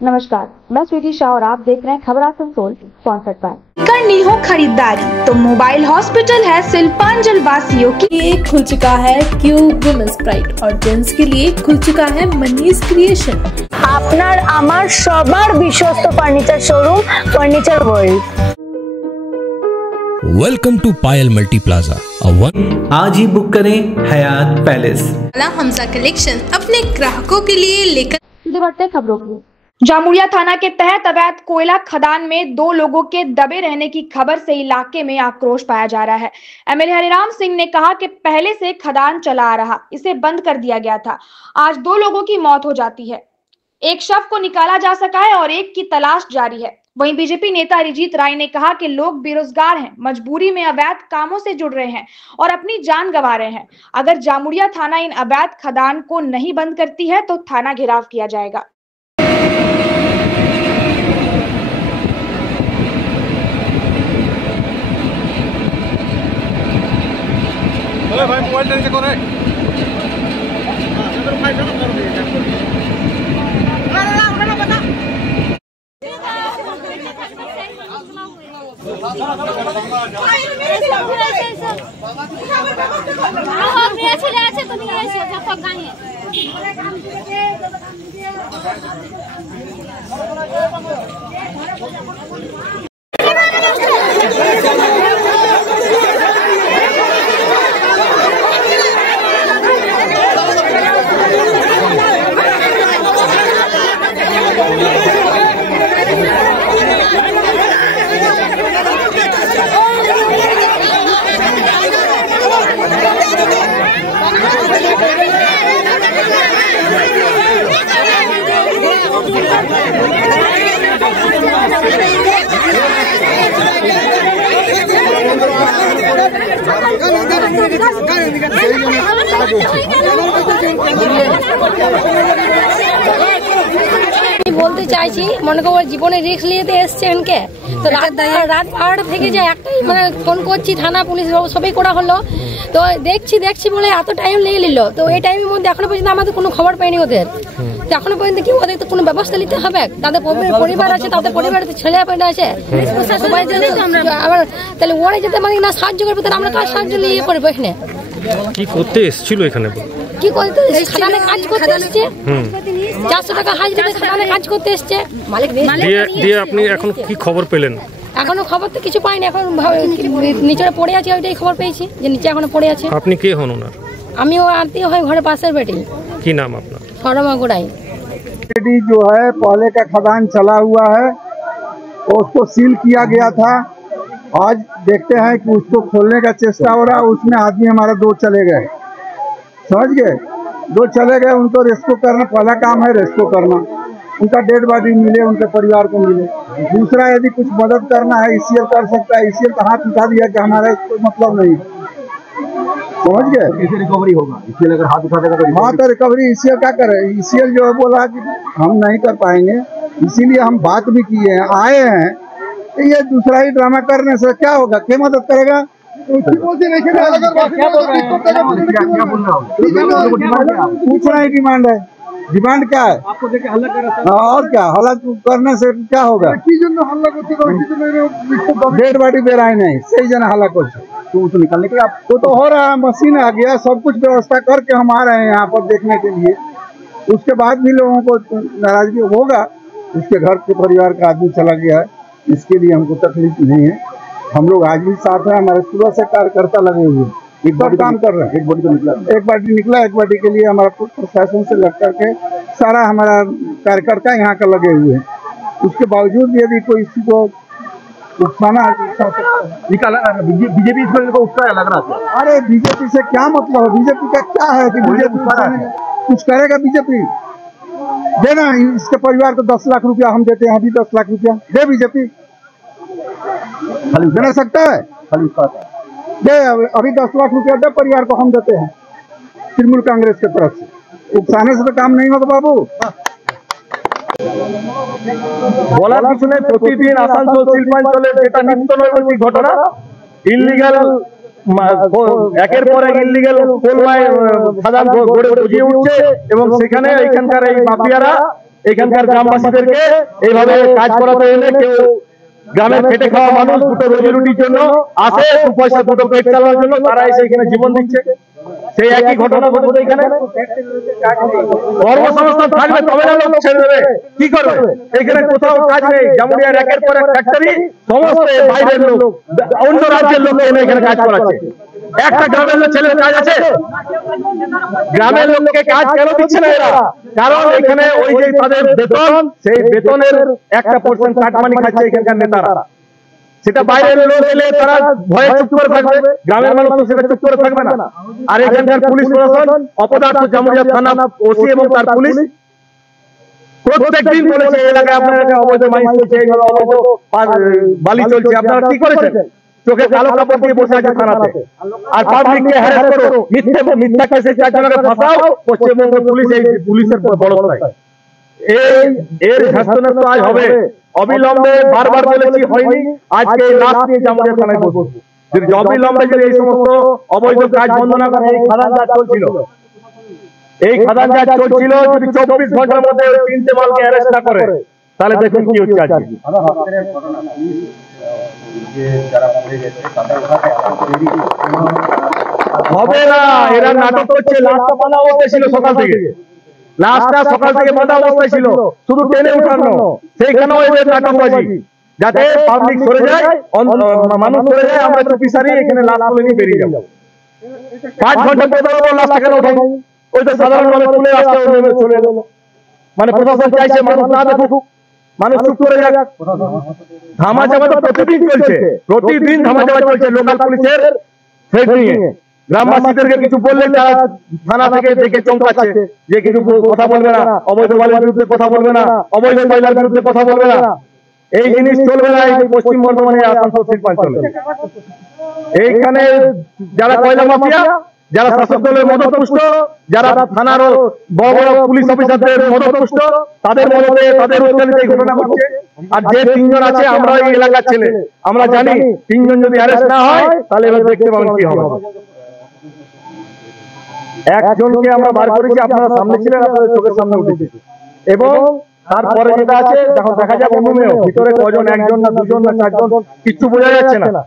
नमस्कार, मैं स्वीटी शाह और आप देख रहे हैं खबर आसनसोल स्पॉन्सर्ड बाय। करनी हो खरीदारी तो मोबाइल हॉस्पिटल है शिल्पांचल वासियों के लिए खुल चुका है क्यूब वुमेन्स प्राइड और जेंट्स के लिए खुल चुका है मनीष क्रिएशन। আপনার আমার সবার বিশ্বস্ত furniture showroom furniture world. Welcome to Payal multi plaza. आज ही बुक करें हयात पैलेस। हमजा कलेक्शन अपने ग्राहकों के लिए लेकर सीधे बढ़ते हैं खबरों की। जामुड़िया थाना के तहत अवैध कोयला खदान में 2 लोगों के दबे रहने की खबर से इलाके में आक्रोश पाया जा रहा है। एमएलए हरिराम सिंह ने कहा कि पहले से खदान चला आ रहा, इसे बंद कर दिया गया था। आज 2 लोगों की मौत हो जाती है, एक शव को निकाला जा सका है और एक की तलाश जारी है। वहीं बीजेपी नेता अरिजीत राय ने कहा कि लोग बेरोजगार हैं, मजबूरी में अवैध कामों से जुड़ रहे हैं और अपनी जान गंवा रहे हैं। अगर जामुड़िया थाना इन अवैध खदान को नहीं बंद करती है तो थाना घेराव किया जाएगा। भाई मोबाइल टेंशन कौन है? বলতে চাইছি মনে করো জীবনে রিস্ক নিতে এসছেন কে তো রাত 12টা থেকে যায় একটাই মানে ফোন করছি থানা পুলিশ সবই করা হলো তো দেখছি বলে এত টাইম লেগে নিল তো এই টাইমের মধ্যে এখনো পর্যন্ত আমাদের কোনো খবর পাইনি ওদের তো এখনো পর্যন্ত কি ওদের তো কোনো ব্যবস্থা নিতে হবে তাদের পরিবার আছে তাদের পরিবারের ছেলে পেলে আছে সবাই জানে আবার তাহলে ওরা যেতে মানে না সাহায্য করবে তাহলে আমরা কাজ সাহায্য নিয়ে করবো এখানে কি করতে এসেছিল এখানে কি করতে খাদানে কাজ করতে এসছে 400 টাকা হাজিরা খাদানে কাজ করতে এসছে মালিক দিয়ে আপনি এখন কি খবর পেলেন? এখনো খবর তো কিছু পাইনি, এখন নিচে পড়ে আছে ওইটাই খবর পেয়েছি যে নিচে এখনো পড়ে আছে। আপনি কে হন ওনার? আমিও আত্মীয় হয় ঘরে পাশের বেটি। কি নাম আপনার? শর্मा गुड़ाई। जो है पहले का खदान चला हुआ है तो उसको सील किया गया था। आज देखते हैं कि उसको खोलने का चेष्टा हो रहा है, उसमें आदमी हमारा 2 चले गए, समझ गए 2 चले गए। उनको रेस्क्यू करना पहला काम है, रेस्क्यू करना, उनका डेड बॉडी मिले, उनके परिवार को मिले। दूसरा यदि कुछ मदद करना है ईसीएल कर सकता है, ईसीएल का हाथ उठा दिया कि हमारा कोई मतलब नहीं, समझ गए। रिकवरी होगा ईसीएल अगर हाथ उठा देगा तो हाँ तो रिकवरी ईसीएल क्या करे। ईसीएल जो है बोला कि हम नहीं कर पाएंगे, इसीलिए हम बात भी किए हैं, आए हैं। तो ये दूसरा ही ड्रामा करने से क्या होगा, क्या मदद करेगा? पूछना ही डिमांड है। डिमांड क्या है? आपको देखे हल्ला कर रहा है और क्या हल्ला करने से क्या होगा? डेड बॉडी दे रहा है नहीं सही जना हल्ला कुछ तो निकालने के आपको तो हो रहा है, मशीन आ गया, सब कुछ व्यवस्था करके हम आ रहे हैं यहाँ पर देखने के लिए। उसके बाद भी लोगों को नाराजगी होगा, उसके घर के परिवार का आदमी चला गया है, इसके लिए हमको तकलीफ नहीं है। हम लोग आज भी साथ हैं, हमारे सुबह से कार्यकर्ता लगे हुए हैं, एक बार काम कर रहे हैं। एक बॉडी निकला, एक बॉडी के लिए हमारा प्रशासन से लग करके सारा हमारा कार्यकर्ता यहाँ का लगे हुए हैं। उसके बावजूद यदि कोई इसी को उकसाना निकाला, बीजेपी इसको उकसाया लग रहा था। अरे बीजेपी से क्या मतलब है? बीजेपी का क्या है कि बीजेपी कुछ करेगा? बीजेपी देना इसके परिवार को 10 लाख रुपया हम देते हैं, अभी 10 लाख रुपया दे बीजेपी देना सकता है? दे अभी 10 लाख रुपया दे परिवार को, हम देते हैं तृणमूल कांग्रेस की तरफ से। उकसाने से तो काम नहीं होगा बाबू। বলার পিছনে প্রতিদিন আসানসোল শিল্পাঞ্চলের যেটা নিত্য নৈমিত্তিক ঘটনা, ইললিগাল একের পর এক ইললিগাল কোলমায় খাদান গড়ে বুঝিয়ে উঠছে এবং সেখানে এখানকার এই মাফিয়ারা এখানকার গ্রামবাসীদেরকে এইভাবে কাজ করাতে এলে কেউ গ্রামের খেটে খাওয়া মানুষ দুটো রুজি রুটির জন্য আসে, 2 পয়সা দুটো পেট চালানোর জন্য তারা এসে এখানে জীবন দিচ্ছে। সেই একই ঘটনা ঘটছে এখানে। কর্মসংস্থান থাকবে তবে না লোক ছেড়ে দেবে, কি করবে? এখানে কোথাও কাজ নেই। জামুরিয়ার একের পর এক ফ্যাক্টরি, সমস্ত বাইরের লোক, অন্য রাজ্যের লোক এনে এখানে কাজ করাচ্ছে। একটা গ্রামের লোক ছেলের কাজ আছে? গ্রামের লোককে কাজ কেন দিচ্ছে না এরা? কারণ এখানে ওই যে তাদের বেতন, সেই বেতনের 1% কাটমানি খাচ্ছে এখানকার নেতারা। সেটা বাইরের লোক এলে তারা ভয়ে চুপ করে থাকবে, গ্রামের মানুষ তো সেটা চুপ করে থাকবে না। আর এখানকার পুলিশ প্রশাসন, অপদার্থ জামুরিয়া থানা ওসি এবং তার পুলিশ প্রত্যেকদিন বলেছে এই এলাকায় আপনার অবৈধ মাইন্স চলছে, এইভাবে অবৈধ বালি চলছে। আপনারা কি করেছেন? চোখে কালো কাপড় দিয়ে বসে আছে থানাতে, আর পাবলিককে হ্যারাস করো, মিথ্যা কেসে 4 জনকে ফাঁসাও। পশ্চিমবঙ্গ পুলিশ এই পুলিশের বড়তাই। এর শাসনের তো আজ হবে অবিলম্বে। বারবার বলেছি হয়নি, আজকে এই লাশ নিয়ে জামুরিয়া থানায় বসবো। যদি অবিলম্বে যদি এই সমস্ত অবৈধ কাজ বন্ধ না করে, এই খাদান কাজ চলছিল, এই খাদান কাজ চলছিল, যদি 24 ঘন্টার মধ্যে 3টে মালকে অ্যারেস্ট না করে, তাহলে দেখুন কি হচ্ছে আজকে। হবে না, এরা নাটক করছে। লাশটা বাঁধা অবস্থায় ছিল সকাল থেকে, লাশটা সকাল থেকে বাঁধা অবস্থায় ছিল, শুধু টেনে উঠানো। সেইখানেও এদের নাটকবাজি, যাতে পাবলিক সরে যায়, মানুষ সরে যায়, আমরা চুপি সারি এখানে লাশ তুলে নিয়ে বেরিয়ে যাবো। 5 ঘন্টা পর লাশটা কেন ওঠানো? ওই তো সাধারণভাবে তুলে রাস্তা চলে এলো। মানে প্রশাসন চাইছে মানুষ না দেখুক, মানুষ চুপ করে যাক। ধামাচাপা তো প্রতিদিন চলছে, প্রতিদিন ধামাচাপা চলছে লোকাল পুলিশের হেড নিয়ে। গ্রামবাসীদেরকে কিছু বললে তারা থানা থেকে দেখে চমকাচ্ছে যে কিছু কথা বলবে না, অবৈধ বালির বিরুদ্ধে কথা বলবে না, অবৈধ কয়লার বিরুদ্ধে কথা বলবে না। এই জিনিস চলবে না এই পশ্চিম বর্ধমানে আসানসোল শিল্পাঞ্চলে। এইখানে যারা কয়লা মাফিয়া, যারা শাসক দলের মদতপুষ্ট, যারা থানার বড় বড় পুলিশ অফিসারদের মদতপুষ্ট, তাদের মদতে তাদের উচ্চারিত এই ঘটনা ঘটছে। আর যে 3 জন আছে, আমরা এই এলাকার ছেলে, আমরা জানি 3 জন যদি অ্যারেস্ট না হয় তাহলে এবার দেখতে পাবেন কি হবে। একজনকে আমরা বার করেছি, আপনারা সামনে ছিলেন, আপনাদের চোখের সামনে উঠেছে। এবং তারপরে যেটা আছে, যখন দেখা যাবে অনুমেয় ভিতরে কজন, 1 জন না 2 জন না 4 জন, কিচ্ছু বোঝা যাচ্ছে না।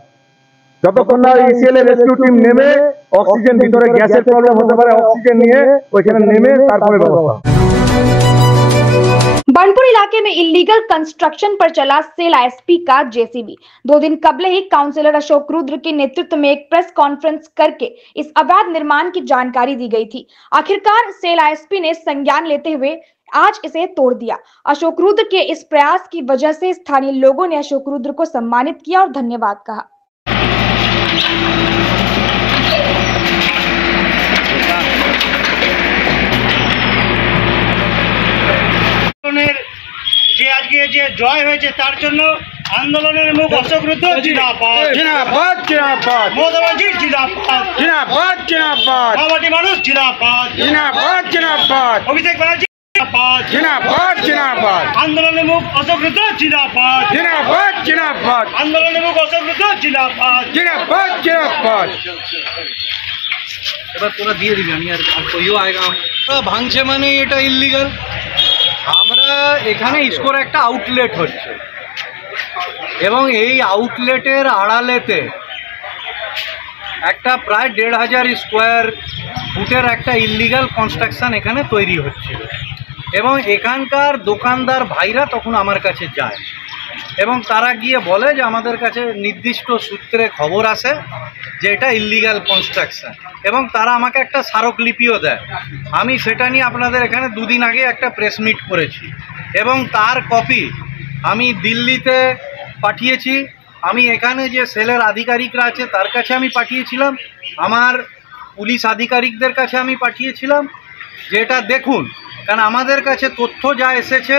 যতক্ষণ না ইসিএল এর রেস্কিউ টিম নেমে, অক্সিজেন ভিতরে গ্যাসের প্রবলেম হতে পারে, অক্সিজেন নিয়ে ওইখানে নেমে তারপরে ব্যবস্থা। बानपुर इलाके में इलीगल कंस्ट्रक्शन पर चला सेल आईएसपी का जेसीबी। 2 दिन कबले ही काउंसलर अशोक रुद्र के नेतृत्व में एक प्रेस कॉन्फ्रेंस करके इस अवैध निर्माण की जानकारी दी गई थी। आखिरकार सेल आईएसपी ने संज्ञान लेते हुए आज इसे तोड़ दिया। अशोक रुद्र के इस प्रयास की वजह से स्थानीय लोगों ने अशोक रुद्र को सम्मानित किया और धन्यवाद कहा। যে আজকে যে জয় হয়েছে তার জন্য আন্দোলনের মুখ অশোক রুদ্র জিন্দাবাদ জিন্দাবাদ জিন্দাবাদ, মোদাবাজি জিন্দাবাদ জিন্দাবাদ জিন্দাবাদ, মাওবাদী মানুষ জিন্দাবাদ জিন্দাবাদ জিন্দাবাদ, অভিষেক ব্যানার্জি জিন্দাবাদ জিন্দাবাদ জিন্দাবাদ, আন্দোলনের মুখ অশোক রুদ্র জিন্দাবাদ জিন্দাবাদ জিন্দাবাদ, আন্দোলনের মুখ অশোক রুদ্র জিন্দাবাদ জিন্দাবাদ জিন্দাবাদ। এবার তোরা দিয়ে দিবি, আমি আর কইও আয়গা ভাঙছে মানে এটা ইল্লিগাল। আমরা এখানে ইসকোর একটা আউটলেট হচ্ছে এবং এই আউটলেটের আড়ালেতে একটা প্রায় 1,500 স্কোয়ার ফুটের একটা ইল্লিগাল কনস্ট্রাকশন এখানে তৈরি হচ্ছিল এবং এখানকার দোকানদার ভাইরা তখন আমার কাছে যায় এবং তারা গিয়ে বলে যে আমাদের কাছে নির্দিষ্ট সূত্রে খবর আসে যে এটা ইল্লিগাল কনস্ট্রাকশন এবং তারা আমাকে একটা স্মারকলিপিও দেয়। আমি সেটা নিয়ে আপনাদের এখানে 2 দিন আগে একটা প্রেস মিট করেছি এবং তার কপি আমি দিল্লিতে পাঠিয়েছি। আমি এখানে যে সেলের আধিকারিকরা আছে তার কাছে আমি পাঠিয়েছিলাম, আমার পুলিশ আধিকারিকদের কাছে আমি পাঠিয়েছিলাম যে এটা দেখুন, কারণ আমাদের কাছে তথ্য যা এসেছে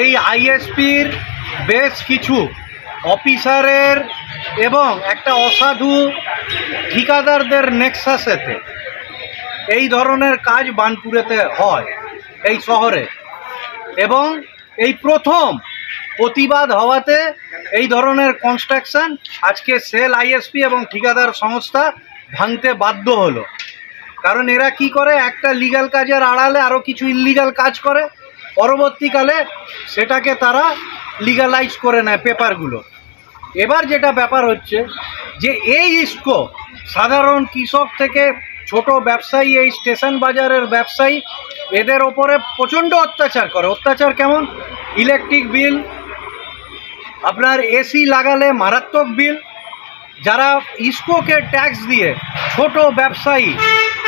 এই আইএসপির বেশ কিছু অফিসারের এবং একটা অসাধু ঠিকাদারদের নেক্সাসেতে এই ধরনের কাজ বানপুরেতে হয় এই শহরে এবং এই প্রথম প্রতিবাদ হওয়াতে এই ধরনের কনস্ট্রাকশন আজকে সেল আইএসপি এবং ঠিকাদার সংস্থা ভাঙতে বাধ্য হলো। কারণ এরা কি করে, একটা লিগ্যাল কাজের আড়ালে আরও কিছু ইল্লিগাল কাজ করে পরবর্তীকালে সেটাকে তারা লিগালাইজ করে নেয় পেপারগুলো। এবার যেটা ব্যাপার হচ্ছে যে এই ইস্কো সাধারণ কৃষক থেকে ছোট ব্যবসায়ী, এই স্টেশন বাজারের ব্যবসায়ী, এদের ওপরে প্রচণ্ড অত্যাচার করে। অত্যাচার কেমন? ইলেকট্রিক বিল, আপনার এসি লাগালে মারাত্মক বিল। যারা ইস্কোকে ট্যাক্স দিয়ে ছোট ব্যবসায়ী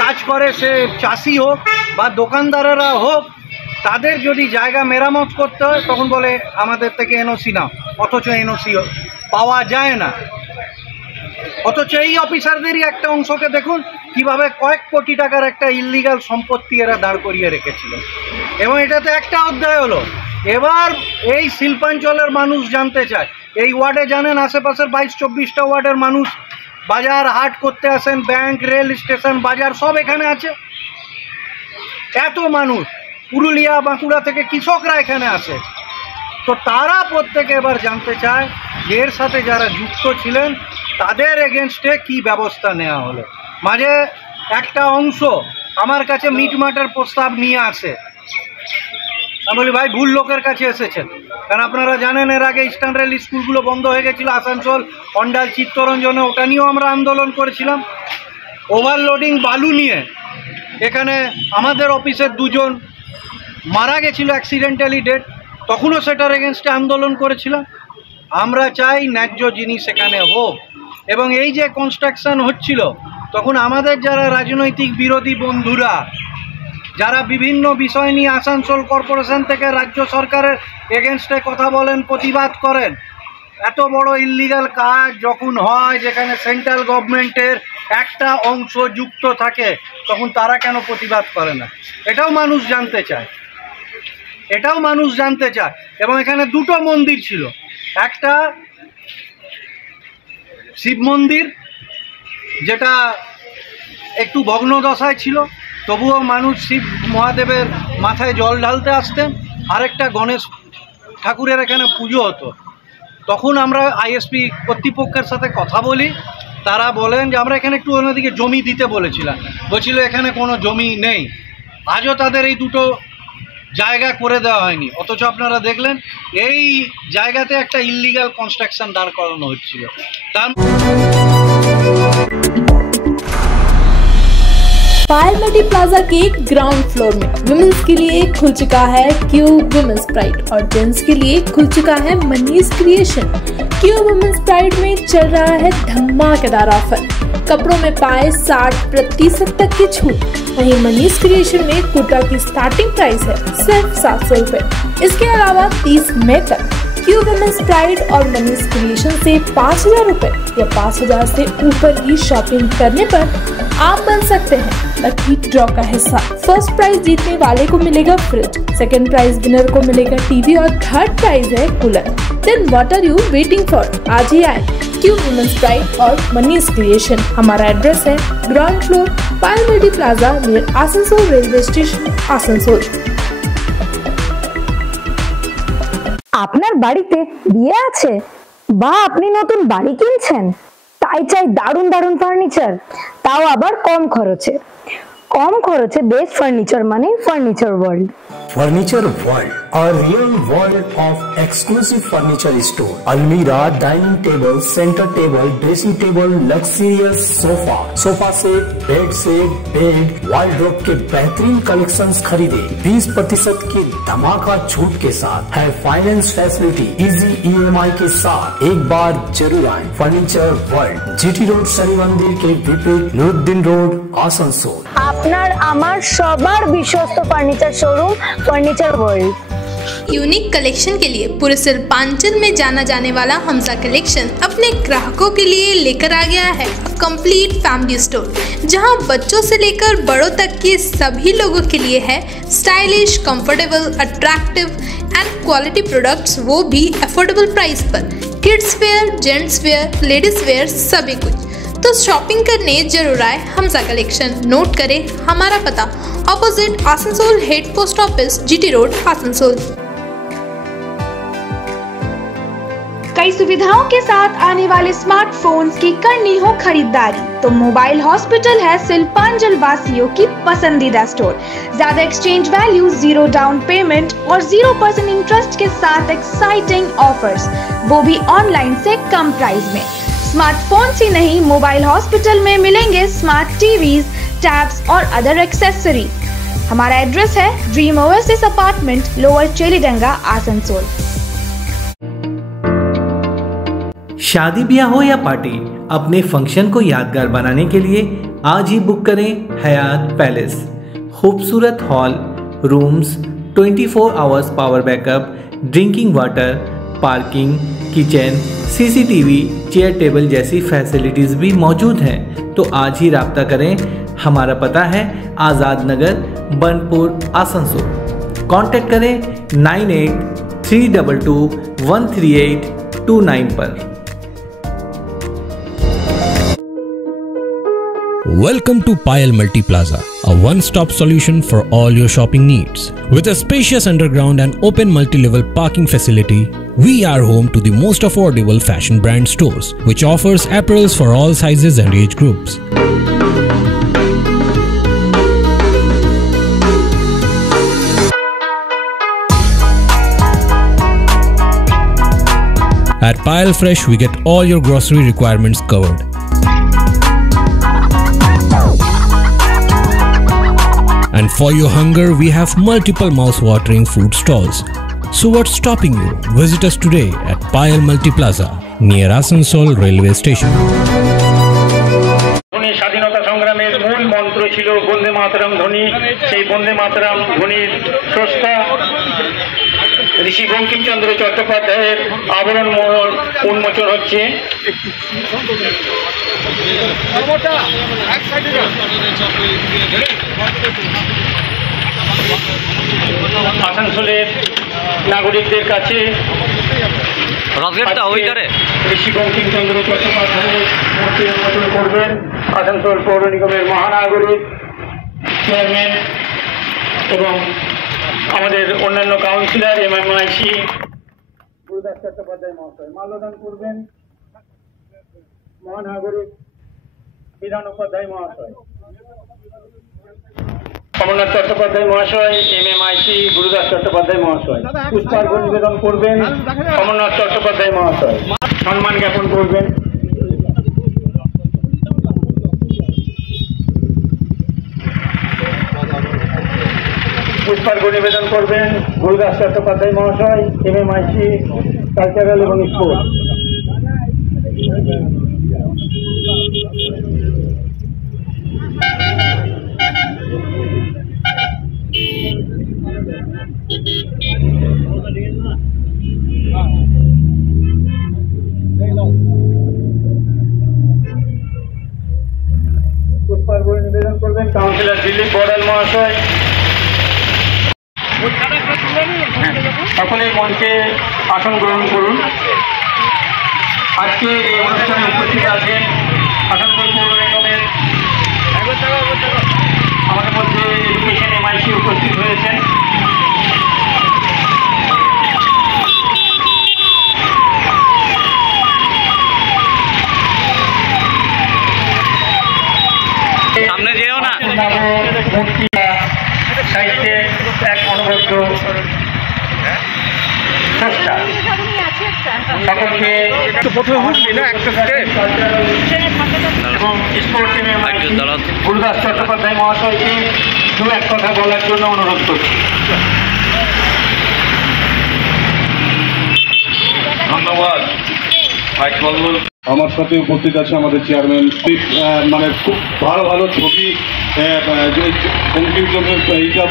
কাজ করে, সে চাষি হোক বা দোকানদারেরা হোক, তাদের যদি জায়গা মেরামত করতে হয় তখন বলে আমাদের থেকে এনওসি নাও, অথচ এনওসি পাওয়া যায় না। অথচ এই অফিসারদেরই একটা অংশকে দেখুন কিভাবে কয়েক কোটি টাকার একটা ইল্লিগাল সম্পত্তি এরা দাঁড় করিয়ে রেখেছিল। এবং এটাতে একটা অধ্যায় হলো। এবার এই শিল্পাঞ্চলের মানুষ জানতে চায়, এই ওয়ার্ডে জানেন আশেপাশের 22-24টা ওয়ার্ডের মানুষ বাজার হাট করতে আসেন, ব্যাংক, রেল স্টেশন, বাজার সব এখানে আছে। এত মানুষ পুরুলিয়া, বাঁকুড়া থেকে কৃষকরা এখানে আসে। তো তারা প্রত্যেকে এবার জানতে চায় যে এর সাথে যারা যুক্ত ছিলেন তাদের এগেনস্টে কি ব্যবস্থা নেওয়া হলো। মাঝে একটা অংশ আমার কাছে মিটমাটের প্রস্তাব নিয়ে আসে। আমি বলি ভাই ভুল লোকের কাছে এসেছেন, কারণ আপনারা জানেন এর আগে ইস্টার্ন রেল স্কুলগুলো বন্ধ হয়ে গেছিলো আসানসোল, অন্ডাল, চিত্তরঞ্জনে, ওটা নিয়েও আমরা আন্দোলন করেছিলাম। ওভারলোডিং বালু নিয়ে এখানে আমাদের অফিসের দুজন মারা গেছিলো অ্যাক্সিডেন্টালি ডেড, তখনও সেটার এগেনস্টে আন্দোলন করেছিলাম। আমরা চাই ন্যায্য জিনিস এখানে হোক। এবং এই যে কনস্ট্রাকশন হচ্ছিল, তখন আমাদের যারা রাজনৈতিক বিরোধী বন্ধুরা যারা বিভিন্ন বিষয় নিয়ে আসানসোল কর্পোরেশন থেকে রাজ্য সরকারের এগেনস্টে কথা বলেন, প্রতিবাদ করেন, এত বড় ইল্লিগাল কাজ যখন হয় যেখানে সেন্ট্রাল গভর্নমেন্টের একটা অংশ যুক্ত থাকে, তখন তারা কেন প্রতিবাদ করে না? এটাও মানুষ জানতে চায়, এটাও মানুষ জানতে চায়। এবং এখানে দুটো মন্দির ছিল, একটা শিব মন্দির যেটা একটু ভগ্নদশায় ছিল, তবুও মানুষ শিব মহাদেবের মাথায় জল ঢালতে আসতেন। আরেকটা গণেশ ঠাকুরের এখানে পুজো হতো। তখন আমরা আইএসপি কর্তৃপক্ষের সাথে কথা বলি, তারা বলেন যে আমরা এখানে একটু অন্যদিকে জমি দিতে বলেছিলাম, বলছিল এখানে কোনো জমি নেই। আজও তাদের এই দুটো জায়গা করে দেওয়া হয়নি। অথচ আপনারা দেখলেন এই জায়গাতে একটা ইল্লিগাল কনস্ট্রাকশন দাঁড় করানো হচ্ছিল। তার पायल मल्टी प्लाजा के ग्राउंड फ्लोर में वुमेन्स के लिए खुल चुका है क्यूब वुमेन्स प्राइड और जेंट्स के लिए खुल चुका है Manish creation. Cube women's pride में चल रहा है धमाकेदार ऑफर। कपड़ों में पाए 60% तक की छूट। वहीं मनीष क्रिएशन में कुर्ता की स्टार्टिंग प्राइस है सिर्फ 700 रुपए। इसके अलावा 30 मई तक क्यूब वुमेन्स प्राइड और मनीष क्रिएशन से 5000 रुपए या 5000 से ऊपर की शॉपिंग करने पर आप बन सकते हैं लकी ड्रॉ का हिस्सा। फर्स्ट प्राइज जीतने वाले को मिलेगा फ्रिज, सेकंड प्राइज विनर को मिलेगा टीवी और थर्ड प्राइज है cooler. Then what are you waiting for? आज ही आए क्यूब वुमेन्स प्राइड और मनीष क्रिएशन। हमारा एड्रेस है ground floor Payal multi plaza near Asansol railway station, Asansol. আপনার বাড়িতে বিয়ে আছে বা আপনি নতুন বাড়ি কিনছেন, তাই চাই দারুণ দারুণ ফার্নিচার, তাও আবার কম খরচে। কম খরচে বেস্ট ফার্নিচার মানে furniture world. Furniture world, a real world of exclusive furniture store. अलमीरा, dining table, centre table, dressing table, luxurious sofa, sofa set, bed, wardrobe के बेहतरीन कलेक्शंस खरीदे। 20% की धमाका छूट के साथ है फाइनेंस फैसिलिटी, इजी EMI के साथ। एक बार जरूर आए furniture world, GT road, Shani मंदिर के विपरीत, नुरुद्दीन रोड, आसनसोल। আপনার আমার সবার বিশ্বস্ত furniture showroom furniture world. Unique collection के लिए पूरे शिल्पांचल में जाना जाने वाला हमजा कलेक्शन अपने ग्राहकों के लिए लेकर आ गया है कंप्लीट फैमिली स्टोर, जहां बच्चों से लेकर बड़ों तक के सभी लोगों के लिए है stylish, comfortable, attractive and quality products, वो भी अफोर्डेबल प्राइस पर। Kids where, gents wear, ladies wear, सभी कुछ। तो शॉपिंग करने जरूर आए हमजा कलेक्शन। नोट करें हमारा पता, opposite Asansol head post office, GT road, Asansol. कई सुविधाओं के साथ आने वाले स्मार्टफोन्स की करनी हो खरीदारी तो मोबाइल हॉस्पिटल है शिल्पांचल वासियों की पसंदीदा स्टोर। ज्यादा एक्सचेंज वैल्यू, 0 डाउन पेमेंट और 0% इंटरेस्ट के साथ एक्साइटिंग ऑफर्स, वो भी ऑनलाइन से कम प्राइस में। स्मार्टफोन्स ही नहीं, मोबाइल हॉस्पिटल में मिलेंगे स्मार्ट टीवीज, टैब्स और अदर एक्सेसरीज। हमारा एड्रेस है dream oasis apartment, lower Chelidanga, Asansol. शादी ब्याह हो या पार्टी, अपने फंक्शन को यादगार बनाने के लिए आज ही बुक करें हयात पैलेस। खूबसूरत hall, rooms, 24 hours power backup, drinking water, parking, kitchen, CCTV, chair table जैसी फैसिलिटीज भी मौजूद हैं। तो आज ही राब्ता करें। हमारा पता है आज़ाद नगर, बनपुर, आसनसोल। कांटेक्ट करें 9832213829 पर। Welcome to Payal Multi Plaza, a one-stop solution for all your shopping needs. With a spacious underground and open multi-level parking facility, we are home to the most affordable fashion brand stores, which offers apparels for all sizes and age groups. At Payal Fresh, we get all your grocery requirements covered. And for your hunger, we have multiple mouth-watering food stalls. So what's stopping you? Visit us today at Payal Multi Plaza, near Asansol Railway Station. স্বাধীনতা সংগ্রামের মূল মন্ত্র ছিল বন্দে মাতরম ধ্বনি। সেই বন্দে মাতরম ধ্বনির স্রষ্টা ঋষি বঙ্কিমচন্দ্র চট্টোপাধ্যায়ের আবরণ উন্মোচন হচ্ছে। আসানসোলের নাগরিকদের কাছে ঋষি বঙ্কিমচন্দ্র চট্টোপাধ্যায়ের মূর্তি উন্মোচন করবেন আসানসোল পৌর নিগমের মহানাগরিক চেয়ারম্যান এবং আমাদের অন্যান্য কাউন্সিলর এমএমআইসি গুরুদাস চট্টোপাধ্যায় মহাশয়। মাল্যদান করবেন মহানাগরিক বিধান উপাধ্যায় মহাশয়, অমরনাথ চট্টোপাধ্যায় মহাশয়, এমএমআইসি গুরুদাস চট্টোপাধ্যায় মহাশয়। পুষ্পার্ঘ নিবেদন করবেন অমরনাথ চট্টোপাধ্যায় মহাশয়। সম্মান জ্ঞাপন করবেন পুষ্পার্ঘ নিবেদন করবেন গুরুদাস চট্টোপাধ্যায় মহাশয়, এমএমআইসি কালচারাল এবং স্পোর্টস। পুষ্পার্ঘ নিবেদন করবেন কাউন্সিলর দিলীপ বড়াল মহাশয়। সকলের মঞ্চে আসন গ্রহণ করুন। আজকে এই অনুষ্ঠানে উপস্থিত আছেন আসানসোল পৌর নিগমের আমাদের মধ্যে এডুকেশন এমআইসি উপস্থিত হয়েছেন। সামনে যেও না। মূর্তি সাহিত্যে এক অনবদ্য স্রষ্টা। সকলকে এবং স্পোর্টস গুরুদাস চট্টোপাধ্যায় মহাশয়কে দু এক কথা বলার জন্য অনুরোধ করছি। ধন্যবাদ। আমার সাথে উপস্থিত আছে আমাদের চেয়ারম্যান। মানে খুব ভালো ভালো ছবি বঙ্কিমচন্দ্রের এইটা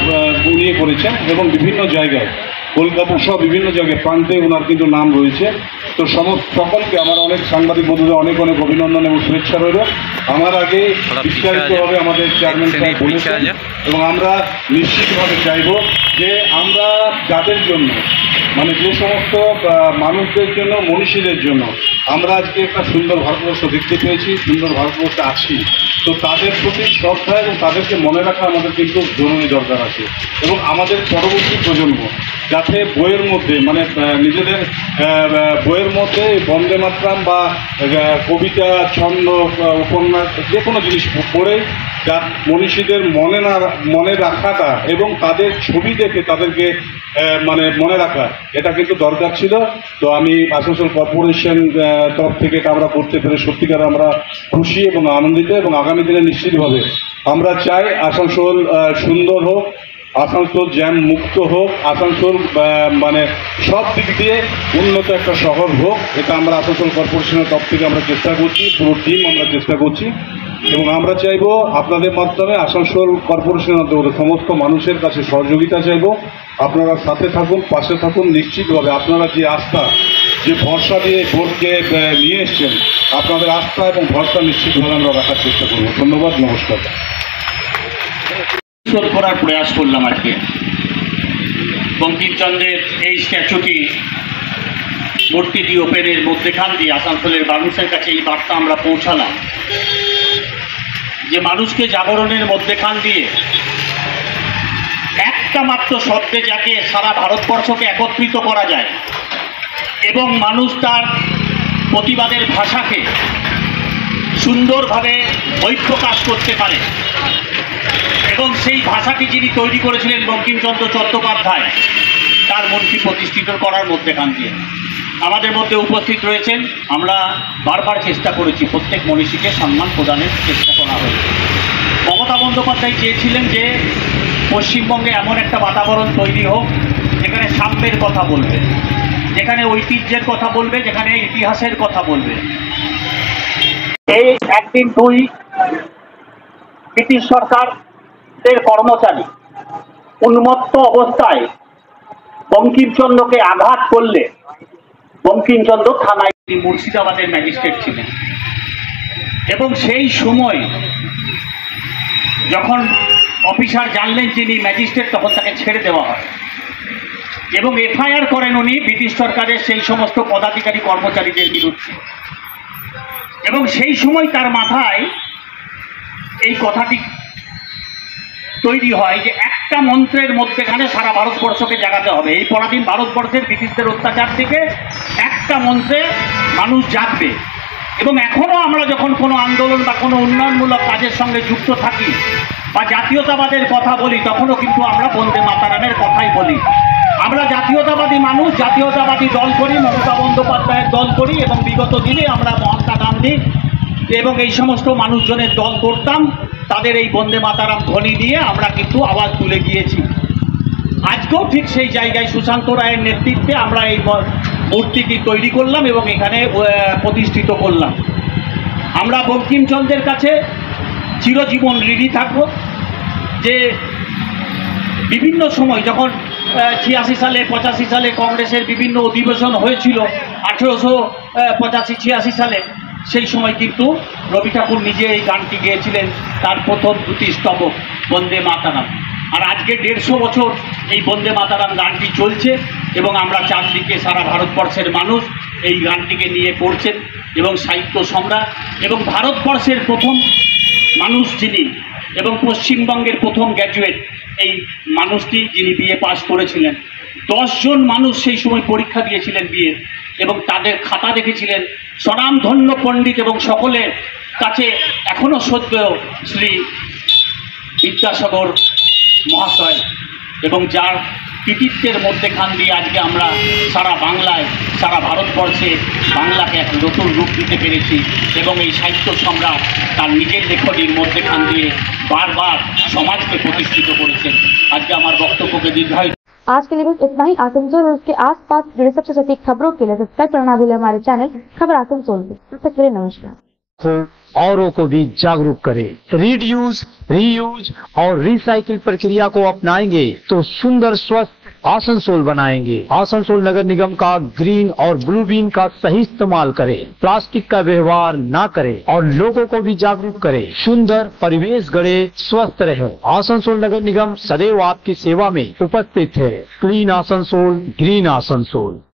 নিয়ে করেছেন এবং বিভিন্ন জায়গায় কলকাতা সহ বিভিন্ন জায়গায় প্রান্তে ওনার কিন্তু নাম রয়েছে। তো সকলকে আমার অনেক সাংবাদিক বন্ধুদের অনেক অনেক অভিনন্দন এবং শুভেচ্ছা রইল। আমার আগে বিস্তারিতভাবে আমাদের চেয়ারম্যান সাহেব বলেছেন এবং আমরা নিশ্চিতভাবে চাইব যে আমরা যাদের জন্য মানে যে সমস্ত মানুষদের জন্য, মনীষীদের জন্য আমরা আজকে একটা সুন্দর ভারতবর্ষ দেখতে পেয়েছি, সুন্দর ভারতবর্ষে আছি, তো তাদের প্রতি শ্রদ্ধা এবং তাদেরকে মনে রাখা আমাদের কিন্তু জরুরি দরকার আছে এবং আমাদের পরবর্তী প্রজন্ম যাতে বইয়ের মধ্যে মানে নিজেদের বইয়ের মধ্যে বন্দে মাতরম বা কবিতা ছন্দ উপন্যাস যে কোনো জিনিস পড়ে যা মনীষীদের মনে রাখাটা এবং তাদের ছবি দেখে তাদেরকে মানে মনে রাখা এটা কিন্তু দরকার ছিল। তো আমি আসানসোল কর্পোরেশন তরফ থেকে এটা আমরা করতে পেরে সত্যিকার আমরা খুশি এবং আনন্দিত, এবং আগামী দিনে নিশ্চিতভাবে আমরা চাই আসানসোল সুন্দর হোক, আসানসোল জ্যাম মুক্ত হোক, আসানসোল মানে সব দিক দিয়ে উন্নত একটা শহর হোক। এটা আমরা আসানসোল কর্পোরেশনের তরফ থেকে আমরা চেষ্টা করছি, পুরো টিম আমরা চেষ্টা করছি, এবং আমরা চাইবো আপনাদের মাধ্যমে আসানসোল কর্পোরেশনের মাধ্যমে সমস্ত মানুষের কাছে সহযোগিতা চাইবো। আপনারা সাথে থাকুন, পাশে থাকুন। নিশ্চিতভাবে আপনারা যে আস্থা, যে ভরসা দিয়ে ভোটকে নিয়ে এসছেন, আপনাদের আস্থা এবং ভরসা নিশ্চিতভাবে আমরা রাখার চেষ্টা করবো। ধন্যবাদ, নমস্কার। করার প্রয়াস করলাম আজকে বঙ্কিমচন্দ্রের এই স্ট্যাচুটি মূর্তিটি ওপেনের মধ্যেখান দিয়ে আসানসোলের মানুষের কাছে এই বার্তা আমরা পৌঁছালাম যে মানুষকে জাগরণের মধ্যেখান দিয়ে একটা মাত্র শব্দে যাকে সারা ভারতবর্ষকে একত্রিত করা যায় এবং মানুষ তার প্রতিবাদের ভাষাকে সুন্দরভাবে বহিঃপ্রকাশ করতে পারে, এবং সেই ভাষাটি যিনি তৈরি করেছিলেন বঙ্কিমচন্দ্র চট্টোপাধ্যায়, তার মূর্তি প্রতিষ্ঠিত করার মধ্যেখান দিয়ে আমাদের মধ্যে উপস্থিত রয়েছেন। আমরা বারবার চেষ্টা করেছি প্রত্যেক মনীষীকে সম্মান প্রদানের চেষ্টা করা হয়েছে। মমতা বন্দ্যোপাধ্যায় চেয়েছিলেন যে পশ্চিমবঙ্গে এমন একটা বাতাবরণ তৈরি হোক যেখানে সাম্যের কথা বলবে, যেখানে ঐতিহ্যের কথা বলবে, যেখানে ইতিহাসের কথা বলবে। এই একদিন দুই ব্রিটিশ সরকারের কর্মচারী উন্মত্ত অবস্থায় বঙ্কিমচন্দ্রকে আঘাত করলে বঙ্কিমচন্দ্র থানায় মুর্শিদাবাদের ম্যাজিস্ট্রেট ছিলেন, এবং সেই সময় যখন অফিসার জানলেন যিনি ম্যাজিস্ট্রেট, তখন তাকে ছেড়ে দেওয়া হয় এবং এফআইআর করেন উনি ব্রিটিশ সরকারের সেই সমস্ত পদাধিকারী কর্মচারীদের বিরুদ্ধে। এবং সেই সময় তার মাথায় এই কথাটি তৈরি হয় যে একটা মন্ত্রের মধ্যেখানে সারা ভারতবর্ষকে জাগাতে হবে। এই পরাধীন ভারতবর্ষের ব্রিটিশদের অত্যাচার থেকে একটা মন্ত্রে মানুষ জাগবে। এবং এখনও আমরা যখন কোনো আন্দোলন বা কোনো উন্নয়নমূলক কাজের সঙ্গে যুক্ত থাকি বা জাতীয়তাবাদের কথা বলি, তখনও কিন্তু আমরা বন্দে মাতারামের কথাই বলি। আমরা জাতীয়তাবাদী মানুষ, জাতীয়তাবাদী দল করি, মমতা বন্দ্যোপাধ্যায়ের দল করি, এবং বিগত দিনে আমরা মহাত্মা গান্ধী এবং এই সমস্ত মানুষজনের দল করতাম। তাদের এই বন্দে মাতারাম ধ্বনি নিয়ে আমরা কিন্তু আওয়াজ তুলে গিয়েছি। আজকেও ঠিক সেই জায়গায় সুশান্ত রায়ের নেতৃত্বে আমরা এই মূর্তিটি তৈরি করলাম এবং এখানে প্রতিষ্ঠিত করলাম। আমরা বঙ্কিমচন্দ্রের কাছে চিরজীবন ঋণী থাকব যে বিভিন্ন সময় যখন 86 সালে 85 সালে কংগ্রেসের বিভিন্ন অধিবেশন হয়েছিল 1885-86 সালে, সেই সময় কিন্তু রবি ঠাকুর নিজে এই গানটি গেয়েছিলেন, তার প্রথম দুটি স্তবক বন্দে মাতারাম। আর আজকে 150 বছর এই বন্দে মাতারাম গানটি চলছে এবং আমরা চারদিকে সারা ভারতবর্ষের মানুষ এই গানটিকে নিয়ে পড়ছেন। এবং সাহিত্য সম্রাট এবং ভারতবর্ষের প্রথম মানুষ যিনি এবং পশ্চিমবঙ্গের প্রথম গ্র্যাজুয়েট এই মানুষটি, যিনি বিএ পাস করেছিলেন, 10 জন মানুষ সেই সময় পরীক্ষা দিয়েছিলেন বিয়ে, এবং তাদের খাতা দেখেছিলেন স্বনামধন্য পণ্ডিত এবং সকলের কাছে এখনো শ্রদ্ধেয় শ্রী বিদ্যাসাগর মহাশয়, এবং যার কৃতিত্বের মধ্যেখান দিয়ে আজকে আমরা সারা বাংলায়, সারা ভারতবর্ষে বাংলাকে এক নতুন রূপ দিতে পেরেছি। এবং এই সাহিত্য সম্রাট তার নিজের লেখনীর মধ্যেখান দিয়ে বারবার সমাজকে প্রতিষ্ঠিত করেছেন। আজকে আমার বক্তব্যকে দীর্ঘায়িত। आज के लिए बस इतना ही। आसनसोल और उसके आसपास जुड़े सबसे सटीक खबरों के लिए सब्सक्राइब करना ना भूलें हमारे चैनल खबर आसनसोल को। तब तक के लिए नमस्कार। औरों को भी जागरूक करें। रीड्यूस, रीयूज और रिसाइकिल प्रक्रिया को अपनाएंगे तो सुंदर स्वस्थ आसनसोल बनाएंगे। आसनसोल नगर निगम का ग्रीन और ब्लू बीन का सही इस्तेमाल करें, प्लास्टिक का व्यवहार ना करें और लोगों को भी जागरूक करें। सुंदर परिवेश गढ़े, स्वस्थ रहे। आसनसोल नगर निगम सदैव आपकी सेवा में उपस्थित है। Clean Asansol, green Asansol.